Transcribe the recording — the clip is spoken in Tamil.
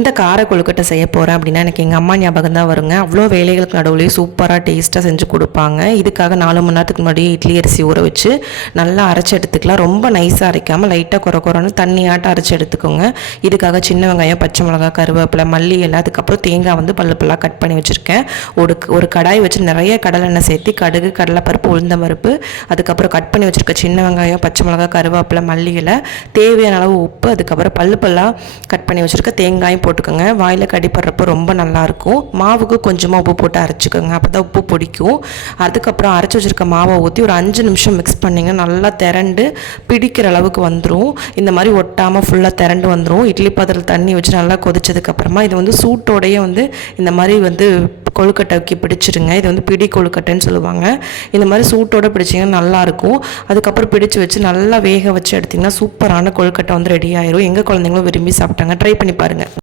இந்த கார கொழுக்கட்டை செய்ய போகிறேன் அப்படின்னா எனக்கு எங்கள் அம்மா ஞாபகம் தான் வருங்க. அவ்வளோ வேலைகளுக்கு நடுவுலேயே சூப்பராக டேஸ்ட்டாக செஞ்சு கொடுப்பாங்க. இதுக்காக 4 மணி நேரத்துக்கு முன்னாடி இட்லி அரிசி ஊற வச்சு நல்லா அரைச்சி எடுத்துக்கலாம். ரொம்ப நைஸாக அரைக்காமல் லைட்டாக குறைன்னு தண்ணியாட்டம் அரைச்சி எடுத்துக்கோங்க. இதுக்காக சின்ன வெங்காயம், பச்சை மிளகாய், கருவேப்பிலை, மல்லி எல்லாம், அதுக்கப்புறம் தேங்காய் வந்து பல்லாக கட் பண்ணி வச்சுருக்கேன். ஒரு கடாய் வச்சு நிறைய கடலெண்ணெய் சேர்த்து கடுகு, கடலைப்பருப்பு, உளுந்தம் பருப்பு, அதுக்கப்புறம் கட் பண்ணி வச்சுருக்க சின்ன வெங்காயம், பச்சை மிளகாய், கருவேப்பிலை, மல்லி இலை, தேவையான அளவு உப்பு, அதுக்கப்புறம் பல்லாக கட் பண்ணி வச்சுருக்க தேங்காயும் போட்டுக்கோங்க. வாயில் கடிப்படுறப்போ ரொம்ப நல்லாயிருக்கும். மாவுக்கு கொஞ்சமாக உப்பு போட்டு அரைச்சிக்கோங்க, அப்போ தான் உப்பு பிடிக்கும். அதுக்கப்புறம் அரைச்சி வச்சுருக்க மாவை ஊற்றி ஒரு 5 நிமிஷம் மிக்ஸ் பண்ணிங்கன்னா நல்லா திரண்டு பிடிக்கிற அளவுக்கு வந்துடும். இந்த மாதிரி ஒட்டாமல் ஃபுல்லாக திரண்டு வந்துடும். இட்லி பாத்திரத்தில் தண்ணி வச்சு நல்லா கொதிச்சதுக்கப்புறமா இது வந்து சூட்டோடையே வந்து இந்த மாதிரி வந்து கொழுக்கட்டைக்கு பிடிச்சிருங்க. இது வந்து பிடி கொழுக்கட்டைன்னு சொல்லுவாங்க. இந்த மாதிரி சூட்டோடு பிடிச்சிங்கன்னா நல்லாயிருக்கும். அதுக்கப்புறம் பிடிச்சி வச்சு நல்லா வேக வச்சு எடுத்திங்கன்னா சூப்பரான கொழுக்கட்டை வந்து ரெடி ஆயிரும். எங்கள் குழந்தைங்களும் விரும்பி சாப்பிட்டாங்க. ட்ரை பண்ணி பாருங்கள்.